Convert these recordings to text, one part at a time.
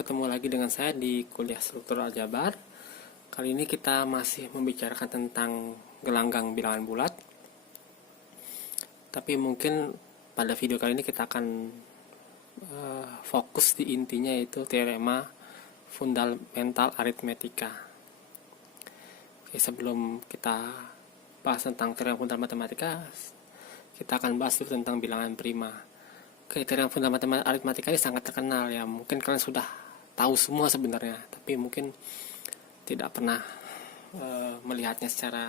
ketemu lagi dengan saya di kuliah struktur aljabar. Kali ini kita masih membicarakan tentang gelanggang bilangan bulat. Tapi mungkin pada video kali ini kita akan fokus di intinya, yaitu teorema fundamental aritmetika. Oke, sebelum kita bahas tentang teorema fundamental matematika, kita akan bahas dulu tentang bilangan prima. Oke, teorema fundamental aritmatika ini sangat terkenal ya. Mungkin kalian sudah tahu semua sebenarnya, tapi mungkin tidak pernah melihatnya secara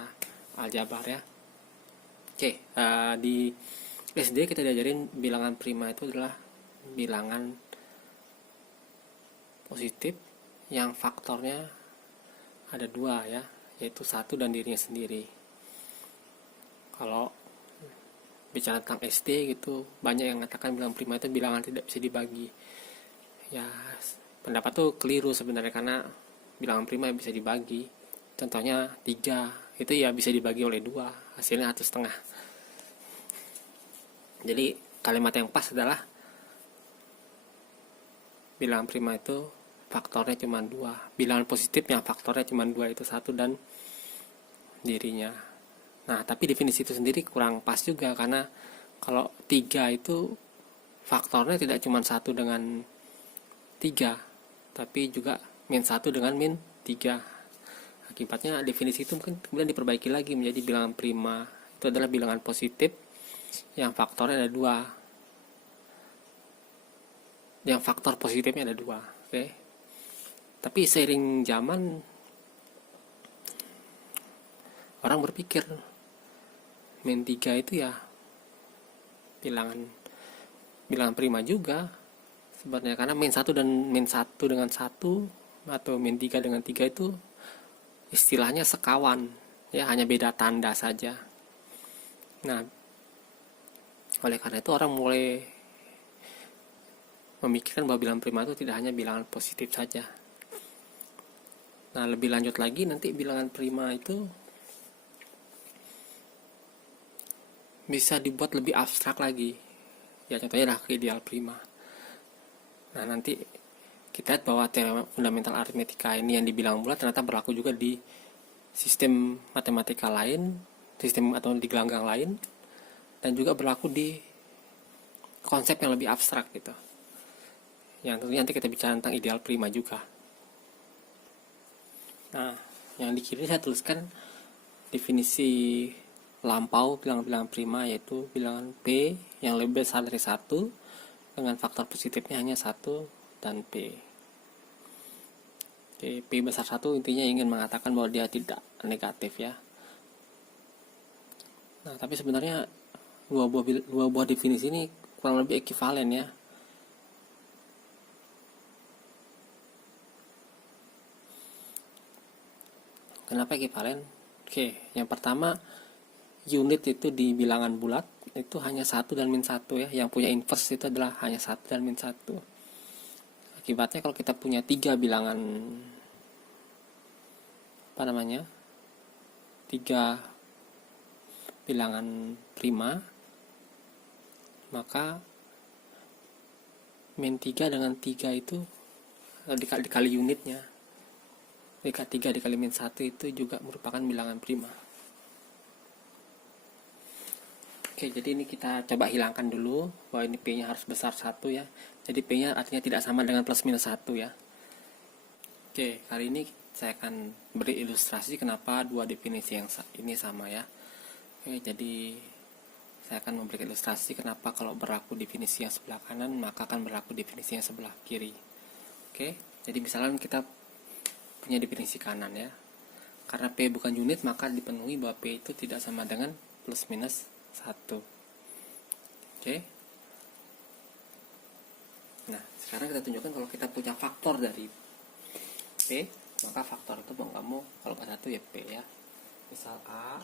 aljabar ya. Oke, di SD kita diajarin bilangan prima itu adalah bilangan positif yang faktornya ada dua ya, yaitu satu dan dirinya sendiri. Kalau bicara tentang SD gitu, banyak yang mengatakan bilangan prima itu bilangan tidak bisa dibagi. Ya, pendapat tuh keliru sebenarnya, karena bilangan prima bisa dibagi. Contohnya 3 itu ya bisa dibagi oleh 2, hasilnya 1,5. Jadi kalimat yang pas adalah bilangan prima itu faktornya cuma 2. Bilangan positif yang faktornya cuma 2 itu 1 dan dirinya. Nah, tapi definisi itu sendiri kurang pas juga, karena kalau 3 itu faktornya tidak cuma 1 dengan 3, tapi juga min 1 dengan min 3. Akibatnya definisi itu mungkin kemudian diperbaiki lagi menjadi bilangan prima itu adalah bilangan positif yang faktornya ada 2. Yang faktor positifnya ada 2. Oke. Tapi seiring zaman orang berpikir min 3 itu ya bilangan prima juga sebenarnya, karena min 1 dan min 1 dengan 1 atau min 3 dengan 3 itu istilahnya sekawan ya, hanya beda tanda saja. Nah, oleh karena itu orang mulai memikirkan bahwa bilangan prima itu tidak hanya bilangan positif saja. Nah, lebih lanjut lagi nanti bilangan prima itu bisa dibuat lebih abstrak lagi. Ya, contohnya adalah ideal prima. Nah, nanti kita lihat bahwa teorema fundamental aritmetika ini yang dibilang bulat ternyata berlaku juga di sistem matematika lain, sistem atau di gelanggang lain, dan juga berlaku di konsep yang lebih abstrak gitu. Yang tentunya nanti kita bicara tentang ideal prima juga. Nah, yang di kiri saya tuliskan definisi lampau bilangan prima, yaitu bilangan P yang lebih besar dari 1 dengan faktor positifnya hanya 1 dan P. Oke, P besar 1 intinya ingin mengatakan bahwa dia tidak negatif ya. Nah, tapi sebenarnya dua buah definisi ini kurang lebih ekivalen ya. Kenapa ekivalen? Oke, yang pertama, unit itu di bilangan bulat itu hanya 1 dan min 1 ya. Yang punya inverse itu adalah hanya 1 dan min 1. Akibatnya kalau kita punya 3 bilangan 3 bilangan prima, maka min 3 dengan 3 itu dikali unitnya, 3 dikali min 1 itu juga merupakan bilangan prima. Oke, jadi ini kita coba hilangkan dulu bahwa ini P nya harus besar 1 ya. Jadi P nya artinya tidak sama dengan plus minus 1 ya. Oke, kali ini saya akan beri ilustrasi kenapa dua definisi yang ini sama ya. Oke, jadi saya akan memberikan ilustrasi kenapa kalau berlaku definisi yang sebelah kanan maka akan berlaku definisi yang sebelah kiri. Oke, jadi misalnya kita punya definisi kanan ya. Karena P bukan unit maka dipenuhi bahwa P itu tidak sama dengan plus minus 1. Oke. Nah, sekarang kita tunjukkan kalau kita punya faktor dari P, maka faktor itu mau nggak mau kalau ke 1 ya P ya. Misal A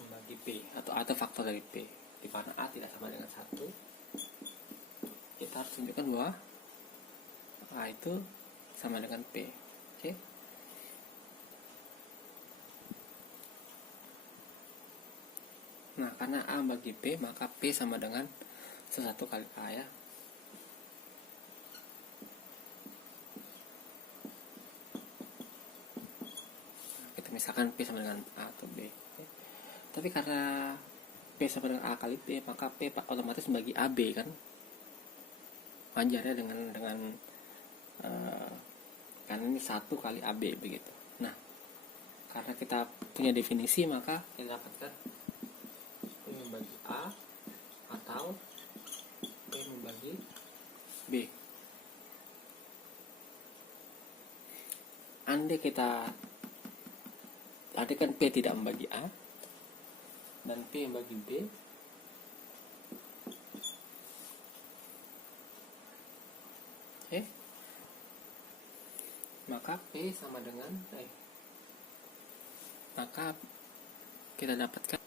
membagi P, atau A itu faktor dari P, di mana A tidak sama dengan 1, kita harus tunjukkan bahwa A itu sama dengan P. Oke. Nah, karena A bagi P, maka P sama dengan 1 kali A ya. misalkan P sama dengan A atau B. Oke. Tapi karena P sama dengan A kali B, maka P otomatis membagi AB kan, wajar ya dengan kan ini 1 kali AB begitu. Nah, karena kita punya definisi, maka kita dapatkan P membagi A atau P membagi B. Andai kan P tidak membagi A dan P membagi B, oke, maka P sama dengan maka kita dapatkan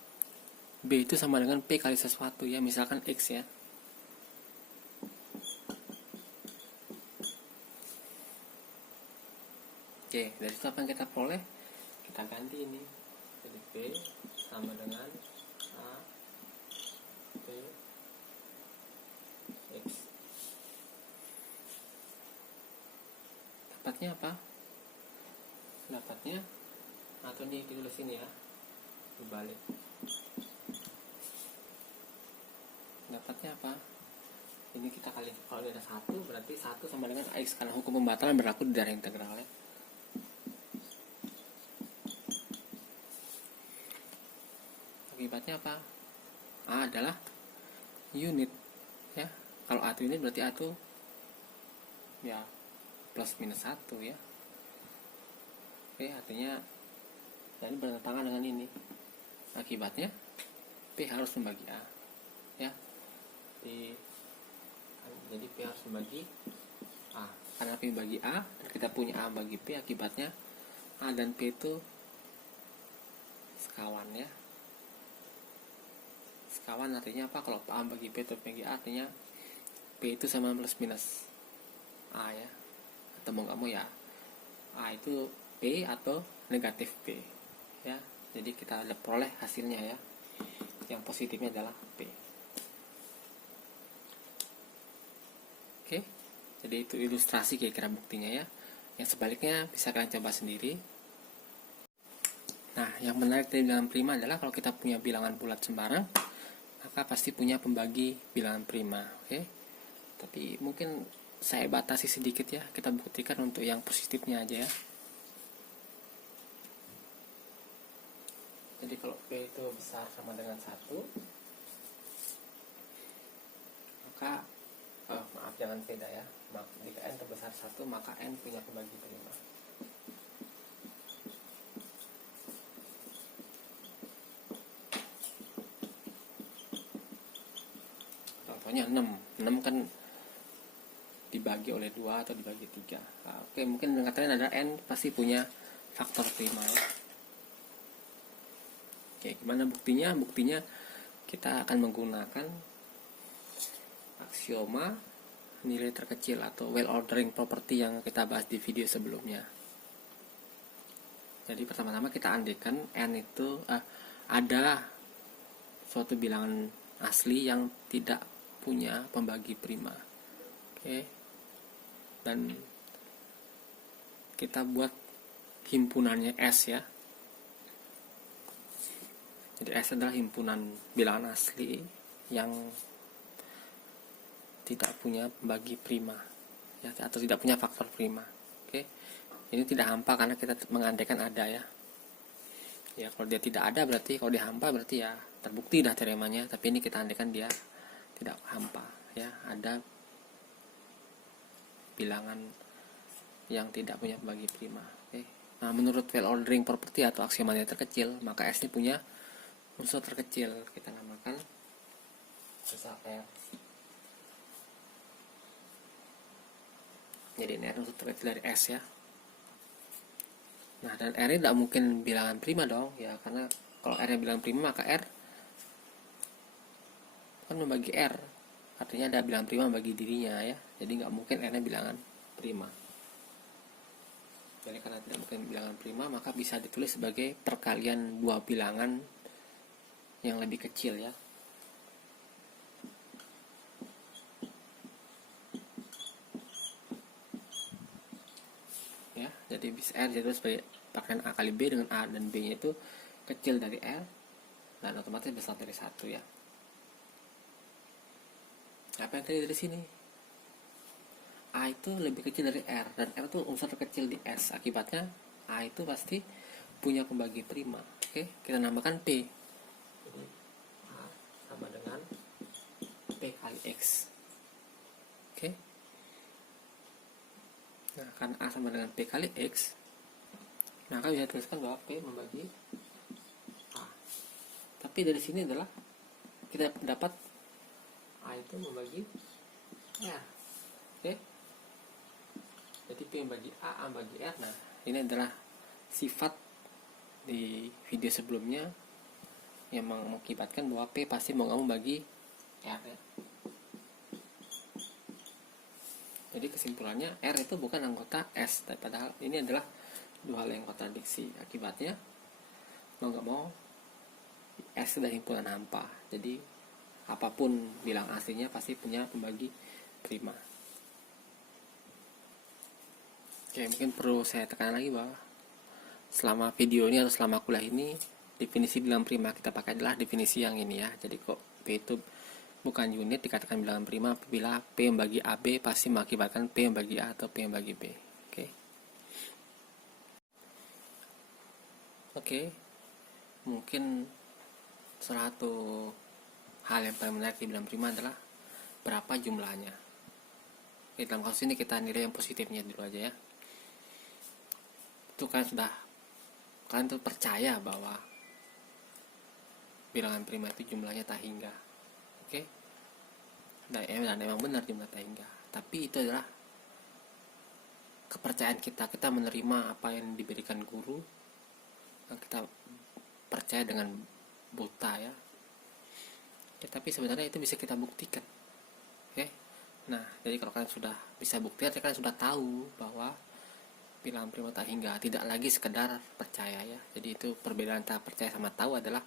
B itu sama dengan P kali sesuatu ya, misalkan X ya. Oke, dari itu apa yang kita peroleh? Kita ganti ini. Jadi P sama dengan A P X. Dapatnya apa? Dapatnya, atau ditulis sini ya, dibalik. Dapatnya apa? Ini kita kali, kalau ada 1 berarti 1 sama dengan X, karena hukum pembatalan berlaku di daerah integral ya. Akibatnya apa? A adalah unit ya. Kalau A itu unit berarti A itu ya plus minus 1 ya. Oke, artinya jadi bertentangan dengan ini. Akibatnya P harus membagi A ya. Jadi P harus membagi A. Karena P membagi A dan kita punya A bagi P, akibatnya A dan P itu sekawan ya. Sekawan artinya apa? Kalau A bagi P atau P bagi A, artinya P itu sama plus minus A ya. Atau mau nggak mau ya A itu P atau negatif P ya. Jadi kita ada peroleh hasilnya ya. Yang positifnya adalah P. Oke, jadi itu ilustrasi kira-kira buktinya ya. Yang sebaliknya bisa kalian coba sendiri. Nah, yang menarik dari bilangan prima adalah kalau kita punya bilangan bulat sembarang, maka pasti punya pembagi bilangan prima. Oke, tapi mungkin saya batasi sedikit ya. Kita buktikan untuk yang positifnya aja ya. Jadi kalau P itu besar sama dengan 1, maka maaf, jangan beda ya. Jika N terbesar 1, maka N punya pembagi prima. Contohnya 6 kan dibagi oleh 2 atau dibagi 3. Nah, oke, mungkin dengan kalian ada N pasti punya faktor prima ya. Oke, gimana buktinya? Buktinya kita akan menggunakan aksioma nilai terkecil atau well ordering property yang kita bahas di video sebelumnya. Jadi pertama-tama kita andaikan N itu ada suatu bilangan asli yang tidak punya pembagi prima. Oke. Dan kita buat himpunannya S ya. Jadi S adalah himpunan bilangan asli yang tidak punya pembagi prima ya, atau tidak punya faktor prima. Oke. Ini tidak hampa karena kita mengandaikan ada ya. Ya, kalau dia tidak ada berarti, kalau dia hampa berarti ya terbukti dah teoremanya, tapi ini kita andaikan dia tidak hampa ya, ada bilangan yang tidak punya pembagi prima. Oke. Nah, menurut well ordering property atau aksioma nilai terkecil, maka S ini punya unsur terkecil, kita namakan besar R. Jadi ini R unsur terkecil dari S ya. Nah, dan R ini tidak mungkin bilangan prima dong ya, karena kalau R nya bilangan prima maka R kan membagi R, artinya ada bilangan prima bagi dirinya ya. Jadi nggak mungkin R nya bilangan prima. Jadi karena tidak mungkin bilangan prima, maka bisa ditulis sebagai perkalian dua bilangan yang lebih kecil ya. Ya, jadi bisa R ditulis sebagai pakaian A kali B dengan A dan B nya itu kecil dari R dan otomatis besar dari 1 ya. Apa yang terjadi dari sini? A itu lebih kecil dari R dan R itu unsur terkecil di S. Akibatnya A itu pasti punya pembagi prima. Oke, kita namakan P. Jadi A sama dengan P kali X. Oke. Nah, karena A sama dengan P kali X, maka bisa tuliskan bahwa P membagi A. Tapi dari sini adalah kita dapat A itu membagi R. Oke. Jadi P membagi A membagi R. Nah, ini adalah sifat di video sebelumnya yang mengakibatkan bahwa P pasti mau nggak membagi R ya. Jadi kesimpulannya R itu bukan anggota S, tapi padahal ini adalah dua hal yang kontradiksi. Akibatnya mau nggak mau S adalah himpunan hampa. Jadi apapun bilang aslinya pasti punya pembagi prima. Oke, mungkin perlu saya tekan lagi bahwa selama video ini atau selama kuliah ini definisi bilangan prima kita pakai adalah definisi yang ini ya. Jadi kok P itu bukan unit dikatakan bilangan prima apabila P membagi AB pasti mengakibatkan P membagi A atau P membagi B. Oke. Mungkin salah satu hal yang paling menarik di bilangan prima adalah berapa jumlahnya. Oke, dalam kasus ini kita nilai yang positifnya dulu aja ya. Itu kalian tuh percaya bahwa bilangan prima itu jumlahnya tak hingga. Oke. Dan memang benar jumlah tak hingga. Tapi itu adalah kepercayaan kita menerima apa yang diberikan guru, yang kita percaya dengan buta ya. Tapi sebenarnya itu bisa kita buktikan. Oke. Nah, jadi kalau kalian sudah bisa buktikan, kalian sudah tahu bahwa bilangan prima tak hingga, tidak lagi sekedar percaya ya. Jadi itu perbedaan antara percaya sama tahu adalah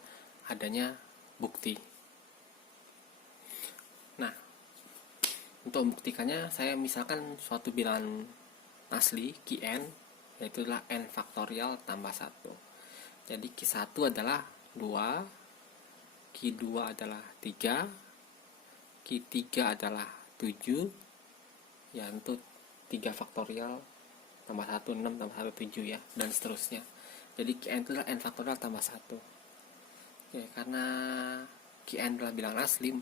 adanya bukti. Nah, untuk membuktikannya saya misalkan suatu bilangan asli Qn, yaitu adalah n faktorial tambah 1. Jadi Q1 adalah 2, Q2 adalah 3, Q3 adalah 7, ya itu 3 faktorial tambah 1, 6 tambah 1, 7 ya, dan seterusnya. Jadi Qn itu adalah n faktorial tambah 1. Oke, karena Qn adalah bilangan asli,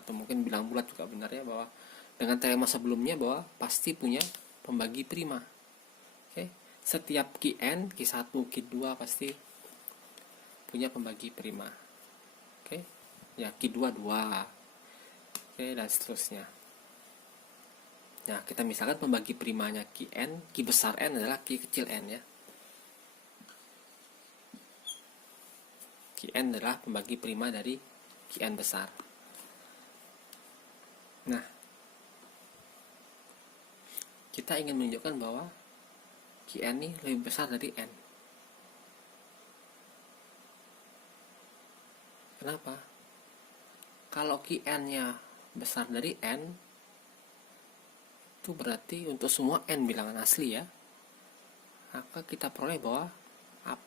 atau mungkin bilang bulat juga benar ya, bahwa dengan teorema sebelumnya bahwa pasti punya pembagi prima. Oke, setiap Qn, Q1, Q2 pasti punya pembagi prima. Oke, ya Q2 2. Oke, dan seterusnya. Nah, kita misalkan pembagi primanya Qn, Q besar n adalah Q kecil n ya. Qn adalah pembagi prima dari Qn besar. Nah, kita ingin menunjukkan bahwa Qn ini lebih besar dari N. Kenapa? Kalau Qn-nya besar dari N, itu berarti untuk semua N bilangan asli ya, maka kita peroleh bahwa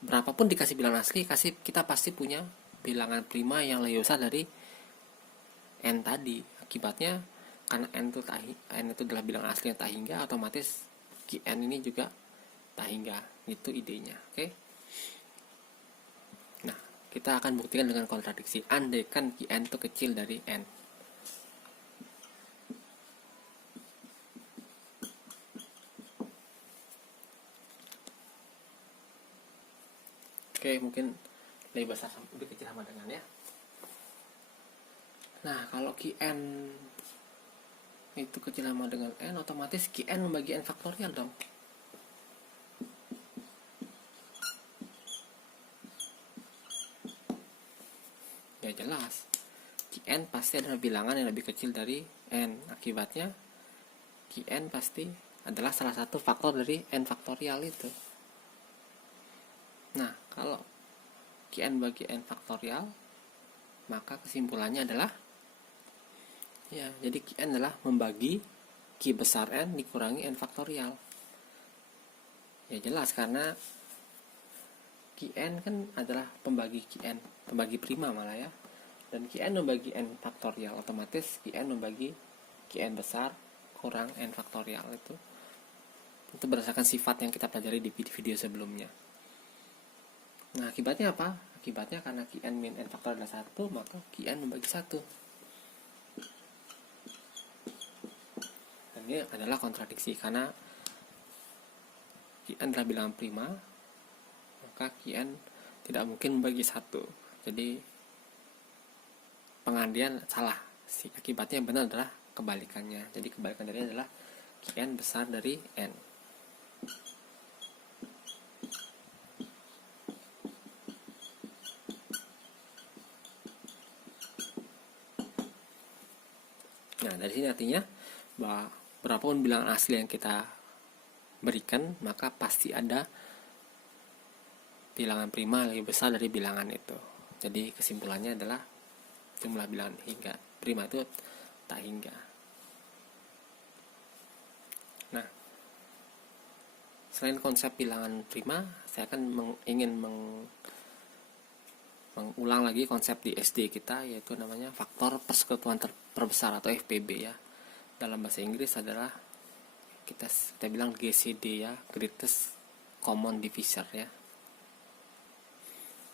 berapapun dikasih bilangan asli, kita pasti punya bilangan prima yang lebih besar dari N tadi. Akibatnya karena N itu adalah bilangan asli yang tak hingga, otomatis Qn ini juga tak hingga. Itu idenya. Oke. Nah, kita akan buktikan dengan kontradiksi. Andaikan Qn itu kecil dari N. Oke, mungkin lebih besar, lebih kecil sama dengan ya. Nah, kalau Qn itu kecil sama dengan N, otomatis Qn membagi N faktorial dong. Ya jelas, Qn pasti adalah bilangan yang lebih kecil dari N. Akibatnya Qn pasti adalah salah satu faktor dari N faktorial itu. Nah, kalau Qn bagi N faktorial, maka kesimpulannya adalah ya, jadi Qn adalah membagi Q besar N dikurangi N faktorial. Ya jelas, karena Qn kan adalah pembagi Qn, pembagi prima malah ya. Dan Qn membagi n faktorial, otomatis Qn membagi Qn besar kurang n faktorial itu berdasarkan sifat yang kita pelajari di video sebelumnya. Nah, akibatnya apa? Akibatnya karena Qn min n faktorial adalah 1, maka Qn membagi 1. Dan ini adalah kontradiksi karena Qn adalah bilangan prima, maka Qn tidak mungkin membagi 1. Jadi pengandian salah. Akibatnya yang benar adalah kebalikannya. Jadi kebalikan dari adalah Qn besar dari n. Nah, dari sini artinya bahwa berapapun bilangan asli yang kita berikan, maka pasti ada bilangan prima lebih besar dari bilangan itu. Jadi kesimpulannya adalah jumlah bilangan hingga prima itu tak hingga. Nah, selain konsep bilangan prima, saya akan ingin mengulang lagi konsep di SD kita, yaitu namanya faktor persekutuan terbesar atau FPB ya. Dalam bahasa Inggris adalah kita bilang GCD ya, Greatest Common Divisor ya.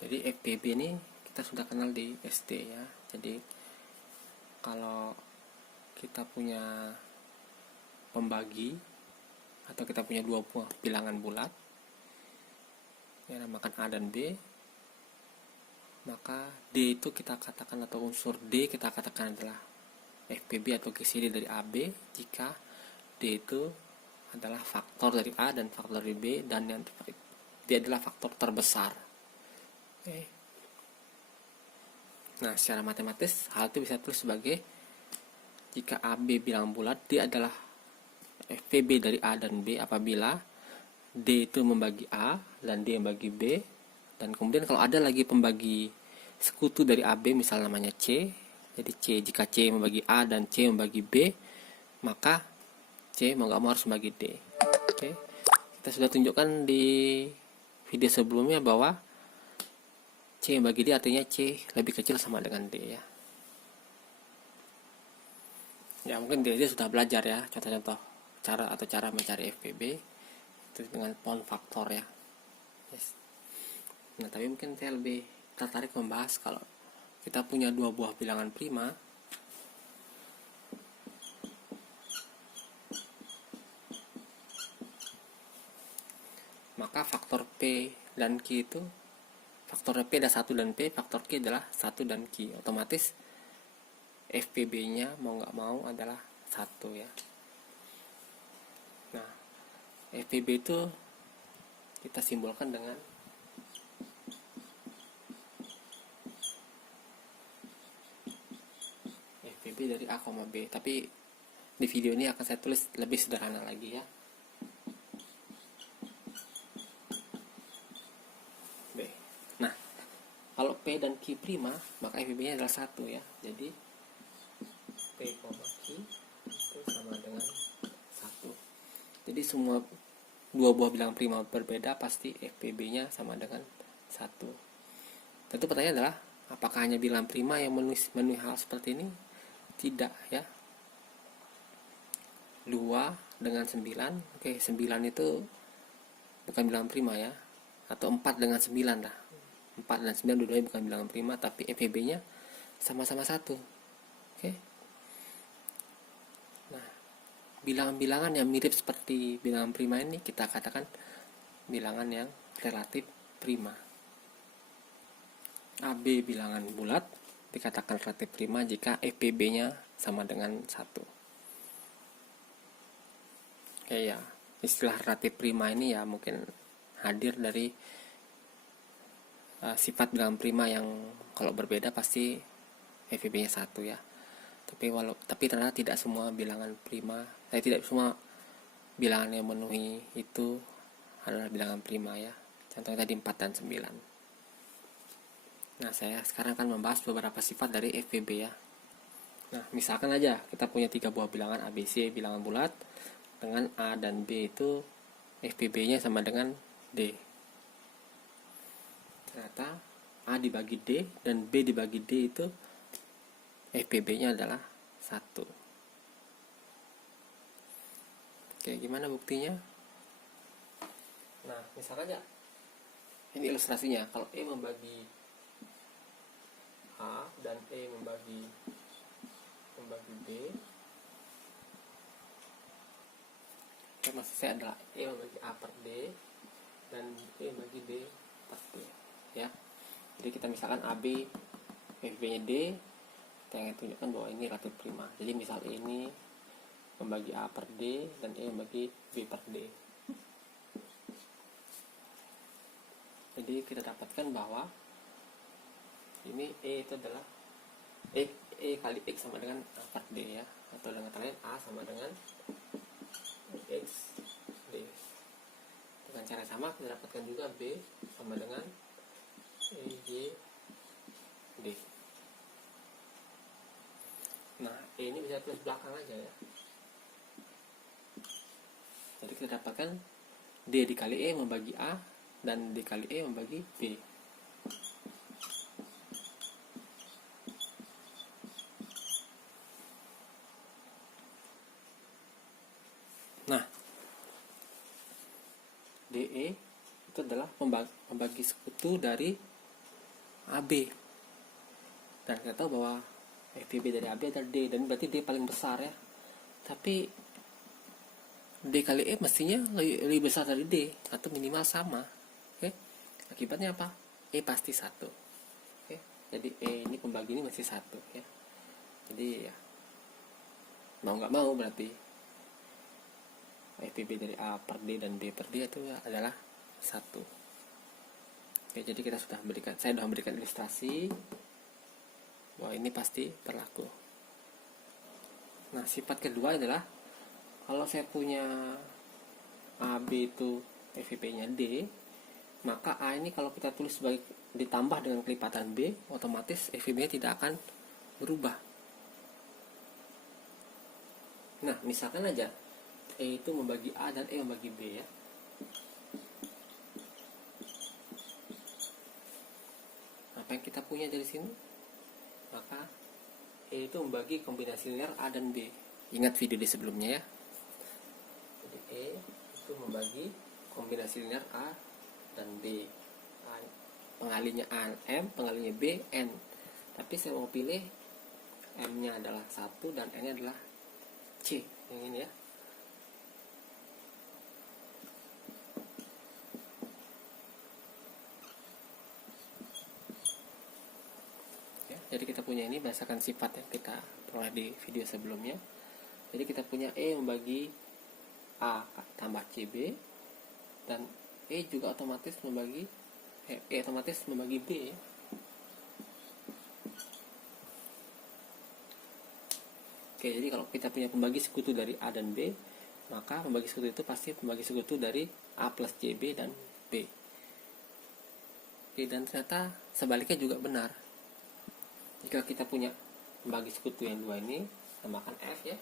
Jadi FPB ini kita sudah kenal di SD ya. Jadi kalau kita punya pembagi atau kita punya dua buah bilangan bulat yang namakan A dan B, maka D itu kita katakan, atau unsur D kita katakan adalah FPB atau GCD dari AB jika D itu adalah faktor dari A dan faktor dari B, dan yang D adalah faktor terbesar. Oke. Nah, secara matematis hal itu bisa tulis sebagai jika AB bilangan bulat, D adalah FPB dari A dan B apabila D itu membagi A dan D membagi B. Dan kemudian kalau ada lagi pembagi sekutu dari AB, misalnya namanya C, jadi C, jika C membagi A dan C membagi B, maka C mau gak mau harus membagi D. Oke. Kita sudah tunjukkan di video sebelumnya bahwa C membagi D artinya C lebih kecil sama dengan D ya. Ya mungkin D sudah belajar ya, contoh-contoh cara mencari FPB itu dengan pound faktor ya. Yes. Nah, tapi mungkin saya lebih tertarik membahas kalau kita punya dua buah bilangan prima, maka faktor P dan Q itu, faktor P adalah 1 dan P, faktor Q adalah 1 dan Q. Otomatis FPB-nya mau nggak mau adalah 1 ya. Nah, FPB itu kita simbolkan dengan FPB dari A, B. Tapi di video ini akan saya tulis lebih sederhana lagi ya. B. Nah, kalau P dan Q prima, maka FPB-nya adalah 1 ya. Jadi P, Q itu sama dengan 1. Jadi semua dua buah bilangan prima berbeda pasti FPB-nya sama dengan 1. Tentu pertanyaan adalah apakah hanya bilangan prima yang memenuhi hal seperti ini? Tidak ya. 2 dengan 9, oke, 9 itu bukan bilangan prima ya. Atau 4 dengan 9 lah. 4 dan 9 dua-duanya bukan bilangan prima, tapi FPB-nya sama-sama 1. Oke. Nah, bilangan-bilangan yang mirip seperti bilangan prima ini kita katakan bilangan yang relatif prima. AB bilangan bulat dikatakan relatif prima jika FPB-nya sama dengan 1. Oke ya, istilah relatif prima ini ya mungkin hadir dari sifat bilangan prima yang kalau berbeda pasti FPB-nya 1 ya. Tapi ternyata tidak semua bilangan prima, tidak semua bilangan yang memenuhi itu adalah bilangan prima ya. Contohnya tadi 4 dan 9. Nah, saya sekarang akan membahas beberapa sifat dari FPB ya. Nah, misalkan aja kita punya 3 buah bilangan ABC, bilangan bulat, dengan A dan B itu FPB-nya sama dengan D. ternyata A dibagi D dan B dibagi D itu FPB-nya adalah 1. Oke, gimana buktinya? Nah, misalnya ini ilustrasinya. Kalau E membagi A dan E membagi B, maksud saya adalah E membagi A per D dan E membagi D per D, ya. Jadi kita misalkan AB FB-nya D, kita ingin tunjukkan bahwa ini relatif prima. Jadi misal ini membagi A per D dan E membagi B per D. Jadi kita dapatkan bahwa ini E itu adalah E kali X sama dengan A per D, ya, atau dengan kata lain A sama dengan X D. Dengan cara sama kita dapatkan juga B sama dengan EJ D. Nah, E ini bisa tulis belakang aja, ya. Jadi kita dapatkan D dikali E membagi A dan D kali E membagi B. Nah, DE itu adalah pembagi sekutu dari AB. Dan kita tahu bahwa FPB dari AB adalah D, dan berarti D paling besar, ya. Tapi D kali E mestinya lebih besar dari D, atau minimal sama. Oke? Akibatnya apa? E pasti 1. Oke? Jadi E ini pembagi ini mesti 1, ya. Jadi ya, mau nggak mau berarti FPB dari A per D dan B per D itu adalah 1. Oke, jadi saya sudah memberikan ilustrasi bahwa ini pasti berlaku. Nah, sifat kedua adalah kalau saya punya AB itu FPB-nya D, maka A ini kalau kita tulis sebagai ditambah dengan kelipatan B, otomatis FPB-nya tidak akan berubah. Nah, misalkan aja E itu membagi A dan E membagi B, ya. Apa yang kita punya dari sini? Maka E itu membagi kombinasi linear A dan B. Ingat video di sebelumnya, ya. Jadi E itu membagi kombinasi linear A dan B. Pengalinya A M, pengalinya B N. Tapi saya mau pilih M-nya adalah 1 dan N-nya adalah C. Yang ini, ya. Jadi kita punya ini berdasarkan sifat yang kita peroleh di video sebelumnya. Jadi kita punya E membagi A tambah CB, dan E juga otomatis membagi B, ya. Oke, jadi kalau kita punya pembagi sekutu dari A dan B, maka pembagi sekutu itu pasti pembagi sekutu dari A plus CB dan B. Oke, dan ternyata sebaliknya juga benar. Jika kita punya pembagi sekutu yang dua ini, tambahkan F, ya.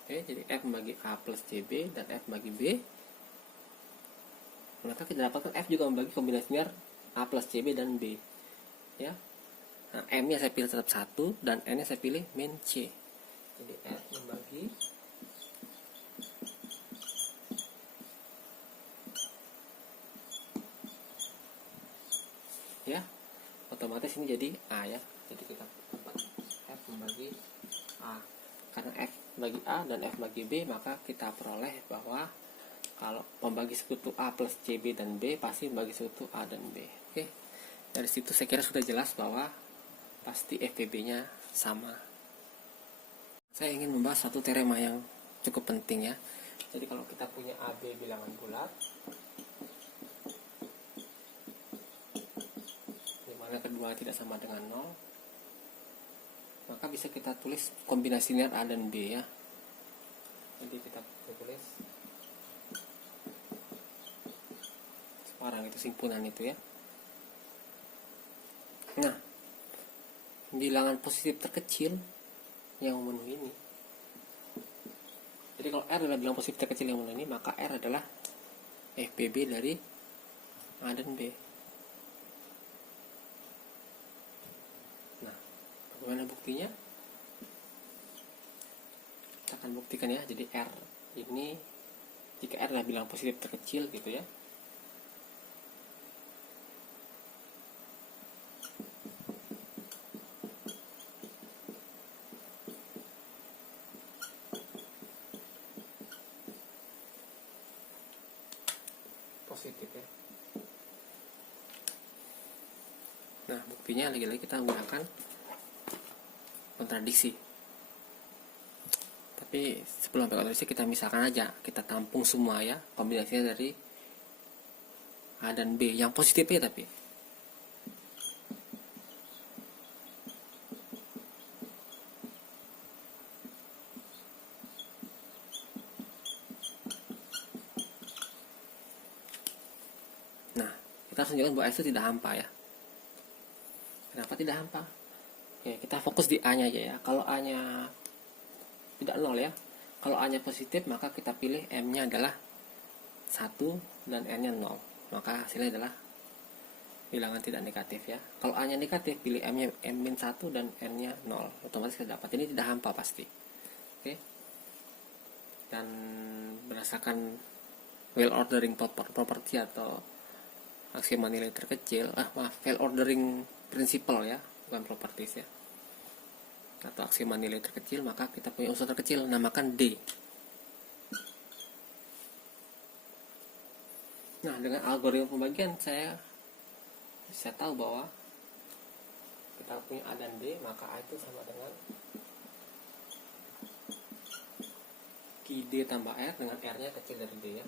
Oke, jadi F membagi A plus CB dan F membagi B. Maka kita dapatkan F juga membagi kombinasi linear A plus CB dan B, ya. Nah, M-nya saya pilih tetap 1 dan N-nya saya pilih min C. Jadi F membagi ya, otomatis ini jadi A, ya. Jadi kita dapat F membagi A. Karena F bagi A dan F bagi B, maka kita peroleh bahwa kalau pembagi sekutu A plus CB dan B pasti membagi sekutu A dan B. Oke, dari situ saya kira sudah jelas bahwa pasti FPB-nya sama. Saya ingin membahas satu teorema yang cukup penting, ya. Jadi kalau kita punya AB bilangan bulat, kedua tidak sama dengan 0, maka bisa kita tulis kombinasi linear A dan B, ya. Jadi kita tulis sekarang itu simpulan itu, ya. Nah, bilangan positif terkecil yang memenuhi ini Jadi kalau R adalah bilang positif terkecil yang mana ini, maka R adalah FPB dari A dan B. Nah, bagaimana buktinya? Kita akan buktikan ya. Jadi R ini, jika R adalah bilang positif terkecil gitu ya, positif ya. Nah, buktinya lagi-lagi kita menggunakan kontradiksi. Tapi sebelum kontradiksi, kita misalkan aja, kita tampung semua ya, kombinasinya dari A dan B yang positifnya. Tapi nah, kita harus tunjukkan bahwa S itu tidak hampa ya. Kenapa tidak hampa? Oke, kita fokus di A nya aja ya. Kalau A nya tidak 0 ya, kalau A nya positif, maka kita pilih M nya adalah 1 dan N nya 0, maka hasilnya adalah bilangan tidak negatif ya. Kalau A nya negatif, pilih M nya M-1 dan N nya 0, otomatis kita dapat. Ini tidak hampa pasti. Oke. Dan berdasarkan well ordering property atau aksioma nilai terkecil, well ordering principle ya, bukan properties ya, atau aksioma nilai terkecil, maka kita punya unsur terkecil, namakan D. Nah, dengan algoritma pembagian saya bisa tahu bahwa kita punya A dan B, maka A itu sama dengan QD tambah R, dengan R nya kecil dari D ya.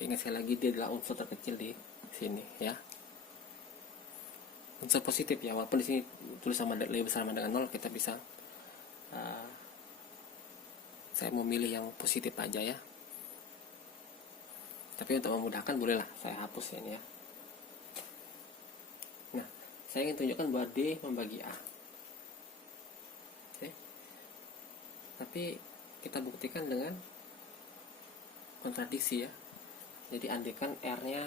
Oke, ingat sekali lagi, D adalah unsur terkecil di sini ya, unsur positif ya, walaupun di sini tulis sama lebih besar sama dengan 0, kita bisa saya mau milih yang positif aja ya. Tapi untuk memudahkan bolehlah saya hapus ini ya. Nah, saya ingin tunjukkan bahwa D membagi A. Oke. Tapi kita buktikan dengan kontradiksi ya. Jadi andaikan R nya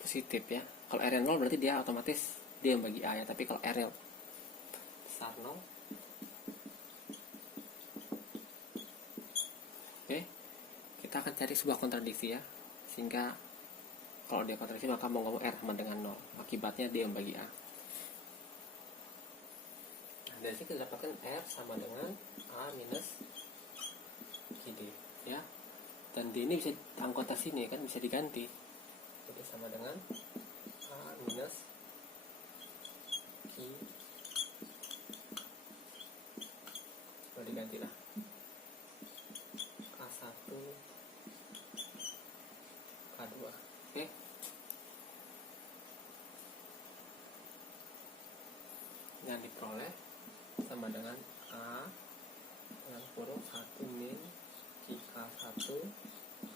positif ya, kalau R nya 0 berarti dia otomatis D membagi A ya. Tapi kalau R nya besar 0, oke, kita akan cari sebuah kontradiksi ya, sehingga kalau dia kontradiksi maka mau ngomong R sama dengan 0, akibatnya D membagi A. Nah, dari sini kita dapatkan R sama dengan A minus QD ya, dan D ini bisa anggota sini kan, bisa diganti, jadi sama dengan A minus Q, kalau diganti lah K1 K2. Oke. Yang diperoleh sama dengan A dengan kurung 1 min K1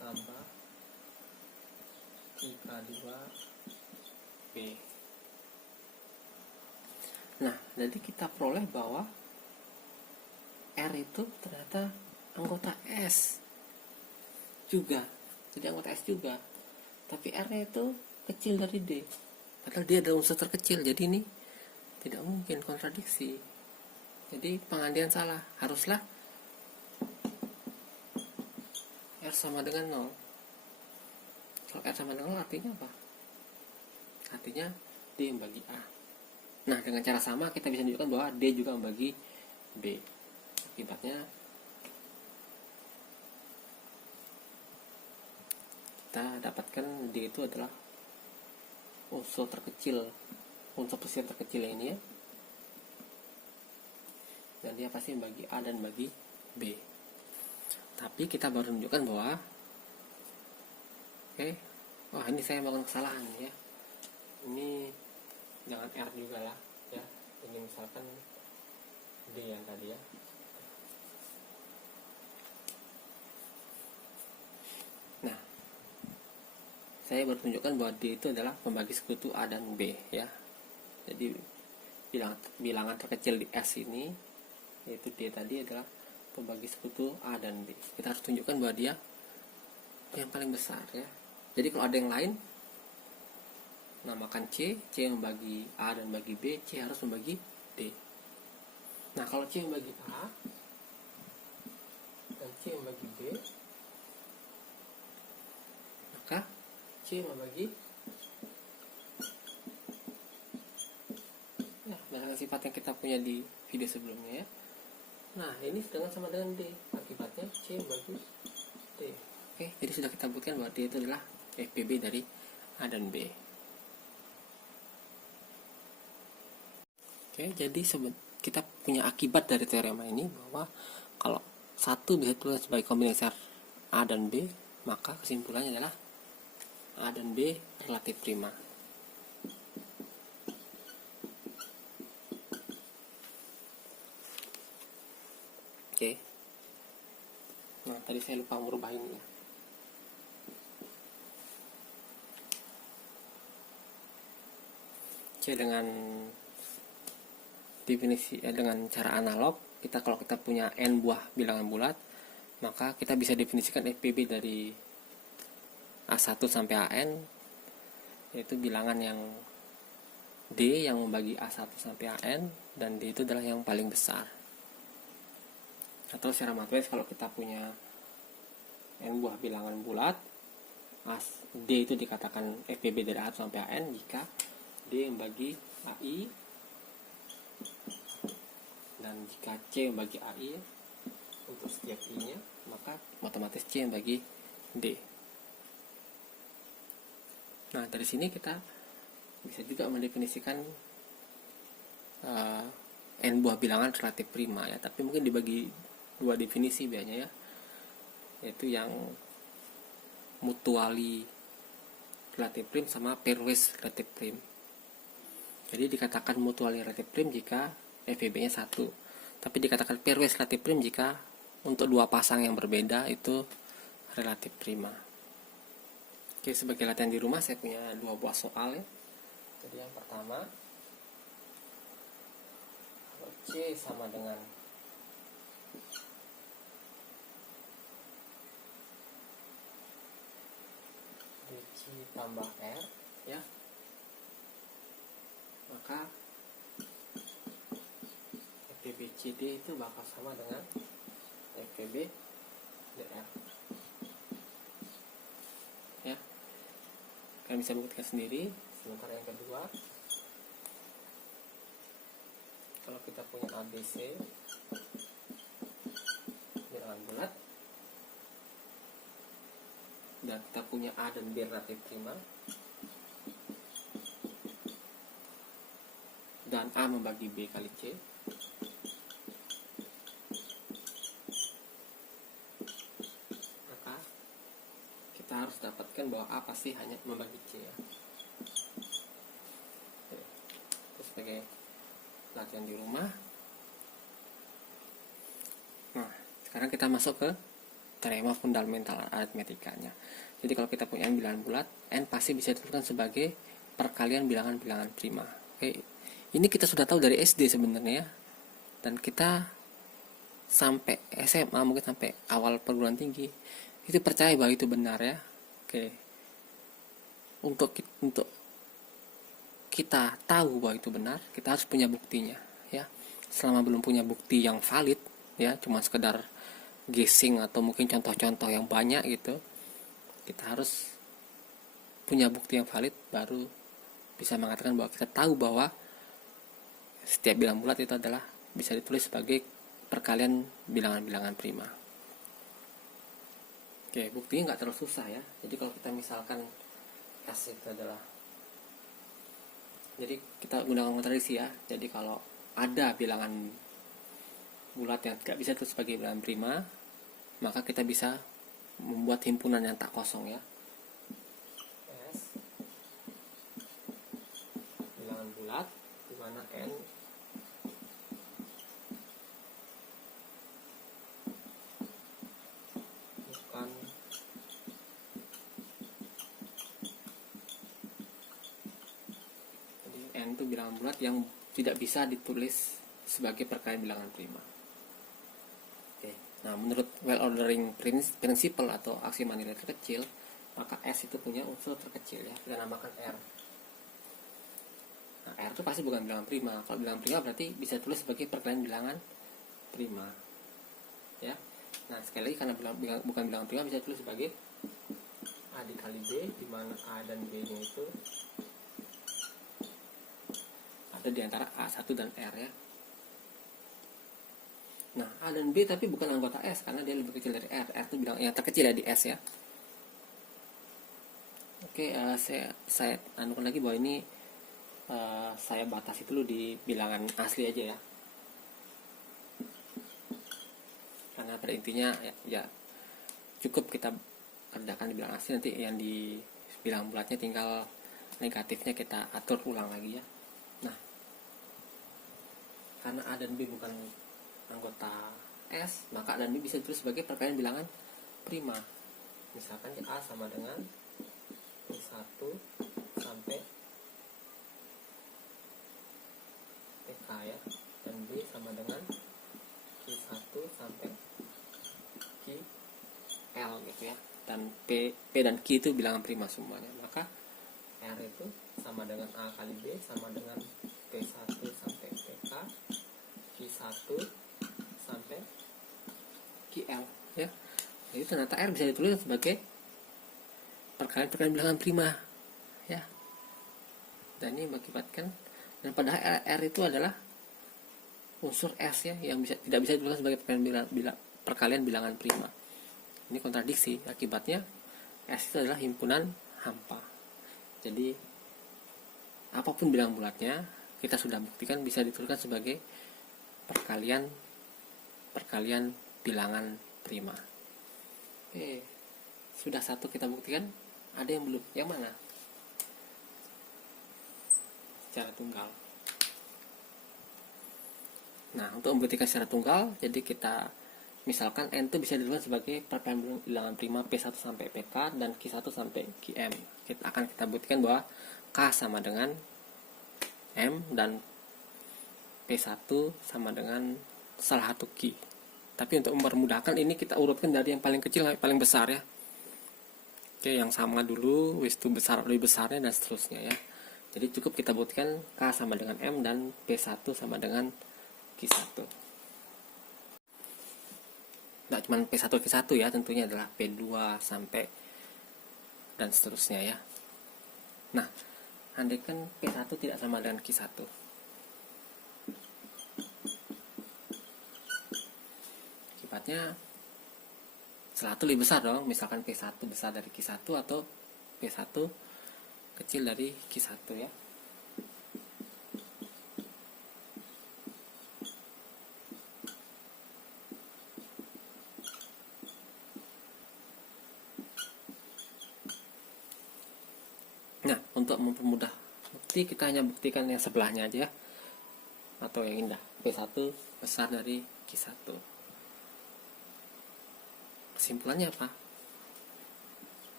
tambah K2 B. Nah, jadi kita peroleh bahwa R itu ternyata anggota S juga, jadi anggota S juga, tapi R nya itu kecil dari D, padahal dia ada unsur terkecil. Jadi ini tidak mungkin kontradiksi, jadi pengandian salah. Haruslah R sama dengan 0. Kalau R sama dengan 0 artinya apa? Artinya D membagi A. Nah, dengan cara sama kita bisa menunjukkan bahwa D juga membagi B. Akibatnya kita dapatkan D itu adalah unsur terkecil, unsur pesisir terkecil ini ya, dan dia pasti membagi A dan bagi B. Tapi kita baru menunjukkan bahwa wah, ini saya melakukan kesalahan ya, ini jangan R juga lah ya, ini misalkan D yang tadi ya. Nah, saya baru tunjukkan bahwa D itu adalah pembagi sekutu A dan B ya. Jadi bilangan terkecil di S ini, yaitu D tadi, adalah pembagi sekutu A dan B. Kita harus tunjukkan bahwa dia yang paling besar ya. Jadi kalau ada yang lain, namakan C membagi A dan membagi B, C harus membagi D. Nah, kalau C membagi A dan C membagi B, maka C membagi berdasarkan sifat yang kita punya di video sebelumnya ya. Nah, ini sedangkan sama dengan D, akibatnya C membagi D. Oke, jadi sudah kita buktikan bahwa D itu adalah FPB dari A dan B. Oke, jadi kita punya akibat dari teorema ini bahwa kalau satu bisa ditulis sebagai kombinasi A dan B, maka kesimpulannya adalah A dan B relatif prima. Oke. Nah, tadi saya lupa merubah ini ya. C dengan definisi dengan cara analog, kalau kita punya n buah bilangan bulat, maka kita bisa definisikan FPB dari A1 sampai AN, yaitu bilangan yang D yang membagi A1 sampai AN, dan D itu adalah yang paling besar. Atau secara matematis, kalau kita punya n buah bilangan bulat, D itu dikatakan FPB dari A1 sampai AN jika D membagi AI, dan jika C membagi AI untuk setiap I-nya, maka otomatis C membagi D. Nah, dari sini kita bisa juga mendefinisikan n buah bilangan relatif prima ya, tapi mungkin dibagi dua definisi biasanya ya, yaitu yang mutually relatif prim sama pairwise relatif prim. Jadi dikatakan mutually relatif prim jika FPB-nya 1, tapi dikatakan pairwise relatif prim jika untuk dua pasang yang berbeda itu relatif prima. Oke, sebagai latihan di rumah saya punya dua buah soal ya. Jadi yang pertama, kalau C sama dengan DC tambah R ya, maka FPB CD itu bakal sama dengan FPB DR ya. Kalian bisa buktikan sendiri. Sementara yang kedua, kalau kita punya ABC bilangan bulat dan kita punya A dan B relatif prima, dan A membagi B kali C, maka kita harus dapatkan bahwa A pasti hanya membagi C ya. Itu sebagai latihan di rumah. Nah, sekarang kita masuk ke teorema fundamental aritmetikanya. Jadi kalau kita punya n bilangan bulat, n pasti bisa ditentukan sebagai perkalian bilangan-bilangan prima. Oke, ini kita sudah tahu dari SD sebenarnya ya. Dan kita sampai SMA, mungkin sampai awal perguruan tinggi, itu percaya bahwa itu benar ya. Oke. Untuk kita tahu bahwa itu benar, kita harus punya buktinya ya. Selama belum punya bukti yang valid ya, cuma sekedar guessing atau mungkin contoh-contoh yang banyak gitu, kita harus punya bukti yang valid baru bisa mengatakan bahwa kita tahu bahwa setiap bilangan bulat itu adalah bisa ditulis sebagai perkalian bilangan-bilangan prima. Oke, buktinya nggak terlalu susah ya. Jadi kalau kita misalkan S itu adalah, jadi kita gunakan kontradiksi ya. Jadi kalau ada bilangan bulat yang tidak bisa ditulis sebagai bilangan prima, maka kita bisa membuat himpunan yang tak kosong ya. S bilangan bulat di mana N bukan N itu bilangan bulat yang tidak bisa ditulis sebagai perkalian bilangan prima. Oke. Nah, menurut well ordering principle atau aksioma nilai terkecil, maka S itu punya unsur terkecil ya, kita namakan R. Nah, R itu pasti bukan bilangan prima. Kalau bilangan prima berarti bisa ditulis sebagai perkalian bilangan prima. Ya. Nah, sekali lagi karena bukan bilangan prima bisa ditulis sebagai A dikali B, di mana A dan B-nya itu ada di antara A1 dan R ya. Nah, A dan B tapi bukan anggota S karena dia lebih kecil dari R. R itu bilang yang terkecil ya di S ya. Oke, saya anukan lagi bahwa ini saya batasi dulu di bilangan asli aja ya. Karena pada intinya ya cukup kita kerjakan di bilangan asli, nanti yang di bilangan bulatnya tinggal negatifnya kita atur ulang lagi ya. Nah, karena A dan B bukan anggota S, maka A dan B bisa ditulis sebagai perkalian bilangan prima. Misalkan A sama dengan P1 sampai PK ya, dan B sama dengan Q1 sampai QL gitu ya. Dan P dan Q itu bilangan prima semuanya. Maka R itu sama dengan A kali B sama dengan P1 sampai PK, Q1 sampai QL ya. Jadi ternyata R bisa ditulis sebagai perkalian bilangan prima ya. Dan ini mengakibatkan, dan padahal R itu adalah unsur S ya, yang tidak bisa ditulis sebagai perkalian bilangan prima. Ini kontradiksi, akibatnya S itu adalah himpunan hampa. Jadi apapun bilangan bulatnya kita sudah buktikan bisa dituliskan sebagai perkalian bilangan prima. Oke, sudah satu kita buktikan, ada yang belum. Yang mana? Secara tunggal. Nah, untuk membuktikan secara tunggal, jadi kita misalkan N itu bisa ditulis sebagai perkalian bilangan prima P1 sampai PK dan Q1 sampai QM. Kita buktikan bahwa K sama dengan M dan P1 sama dengan salah satu Q. Tapi untuk mempermudahkan ini kita urutkan dari yang paling kecil sampai paling besar ya. Oke, yang sama dulu, wis itu besar lebih besarnya dan seterusnya ya. Jadi cukup kita buktikan K sama dengan M dan P1 sama dengan Q1. Nah, cuma P1 Q1 ya, tentunya adalah P2 sampai dan seterusnya ya. Nah, andaikan P1 tidak sama dengan Q1. Akibatnya salah satu lebih besar dong, misalkan P1 besar dari Q1 atau P1 kecil dari Q1 ya. Nah, untuk mempermudah bukti kita hanya buktikan yang sebelahnya aja ya, atau yang indah, P1 besar dari Q1. Kesimpulannya apa?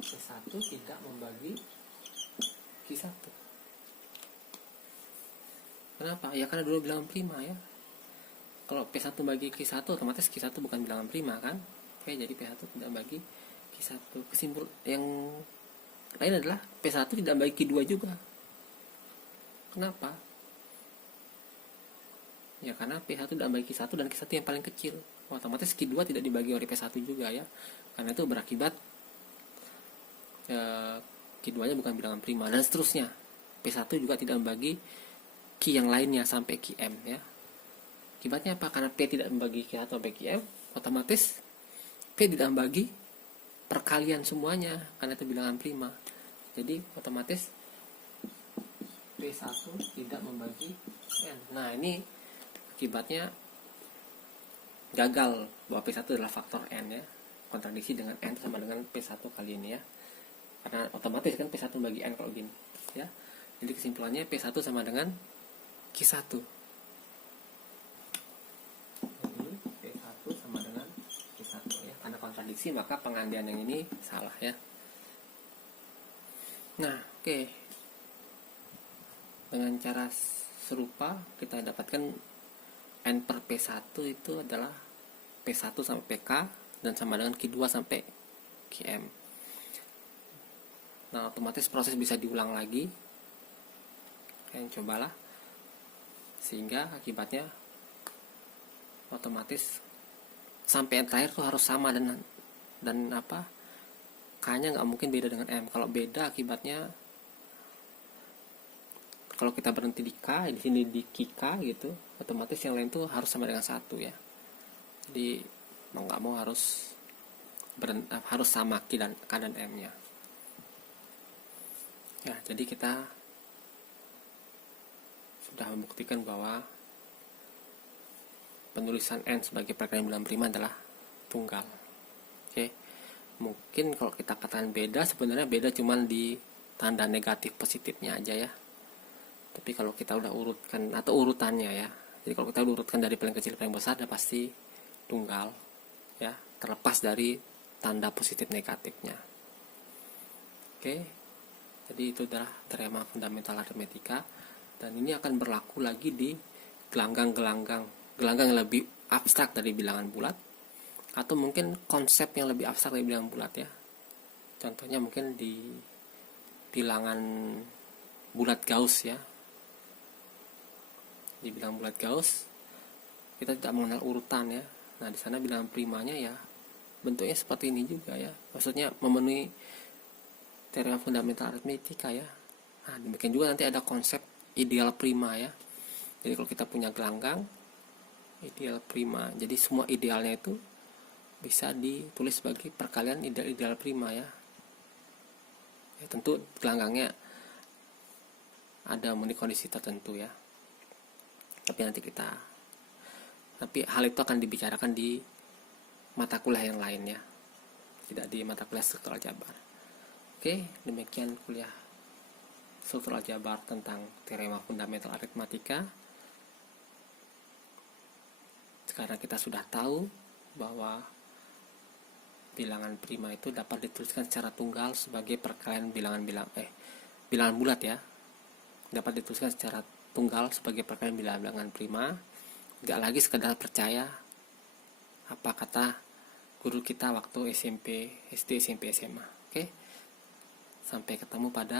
P1 tidak membagi Q1. Kenapa? Ya karena dulu bilangan prima ya. Kalau P1 bagi Q1 otomatis Q1 bukan bilangan prima kan? Oke, jadi P1 tidak bagi Q1. Kesimpulan yang lain adalah P1 tidak bagi Q2 juga. Kenapa? Ya karena P1 tidak bagi Q1 dan Q1 yang paling kecil. Otomatis Q2 tidak dibagi oleh P1 juga ya. Karena itu berakibat Q2 nya bukan bilangan prima dan seterusnya. P1 juga tidak membagi Q yang lainnya sampai QM ya. Akibatnya apa? Karena P tidak membagi Q1 sampai QM, otomatis P tidak membagi perkalian semuanya karena itu bilangan prima. Jadi otomatis P1 tidak membagi N. Nah, ini akibatnya gagal bahwa P1 adalah faktor N ya. Kontradiksi dengan N sama dengan P1 kali ini ya. Karena otomatis kan P1 bagi N kalau gini ya. Jadi kesimpulannya P1 sama dengan Q1. Jadi P1 sama dengan Q1 ya. Karena kontradiksi maka pengandian yang ini salah ya. Nah, oke. Dengan cara serupa kita dapatkan N per P1 itu adalah P1 sampai PK dan sama dengan Q2 sampai QM. Nah, otomatis proses bisa diulang lagi. Kalian cobalah, sehingga akibatnya otomatis sampai yang terakhir tuh harus sama, dan apa, K-nya nggak mungkin beda dengan M. Kalau beda akibatnya, kalau kita berhenti di K, di sini di K gitu, otomatis yang lain tuh harus sama dengan 1 ya. Jadi mau nggak mau harus sama K dan M-nya. Ya, jadi kita sudah membuktikan bahwa penulisan N sebagai perkalian bilangan prima adalah tunggal. Oke. Mungkin kalau kita katakan beda, sebenarnya beda cuman di tanda negatif positifnya aja ya. Tapi kalau kita udah urutkan atau urutannya ya. Jadi kalau kita urutkan dari paling kecil paling besar, udah pasti tunggal ya, terlepas dari tanda positif negatifnya. Oke. Jadi itu adalah teorema fundamental aritmetika, dan ini akan berlaku lagi di gelanggang yang lebih abstrak dari bilangan bulat, atau mungkin konsep yang lebih abstrak dari bilangan bulat ya. Contohnya mungkin di bilangan bulat Gauss ya. Di bilangan bulat Gauss kita tidak mengenal urutan ya. Nah, di sana bilangan primanya ya bentuknya seperti ini juga ya. Maksudnya memenuhi teorema fundamental aritmetika ya. Nah, demikian juga nanti ada konsep ideal prima ya. Jadi kalau kita punya gelanggang ideal prima, jadi semua idealnya itu bisa ditulis sebagai perkalian ideal prima ya. Ya, tentu gelanggangnya ada memenuhi kondisi tertentu ya. Tapi hal itu akan dibicarakan di mata kuliah yang lain ya, tidak di mata kuliah struktural Jabar. Oke, demikian kuliah struktural Jabar tentang teorema fundamental aritmatika. Sekarang kita sudah tahu bahwa bilangan prima itu dapat dituliskan secara tunggal sebagai perkalian bilangan bulat ya. Dapat dituliskan secara tunggal sebagai perkalian bilangan prima. Tidak lagi sekedar percaya apa kata guru kita waktu SD, SMP, SMA. Oke. Sampai ketemu pada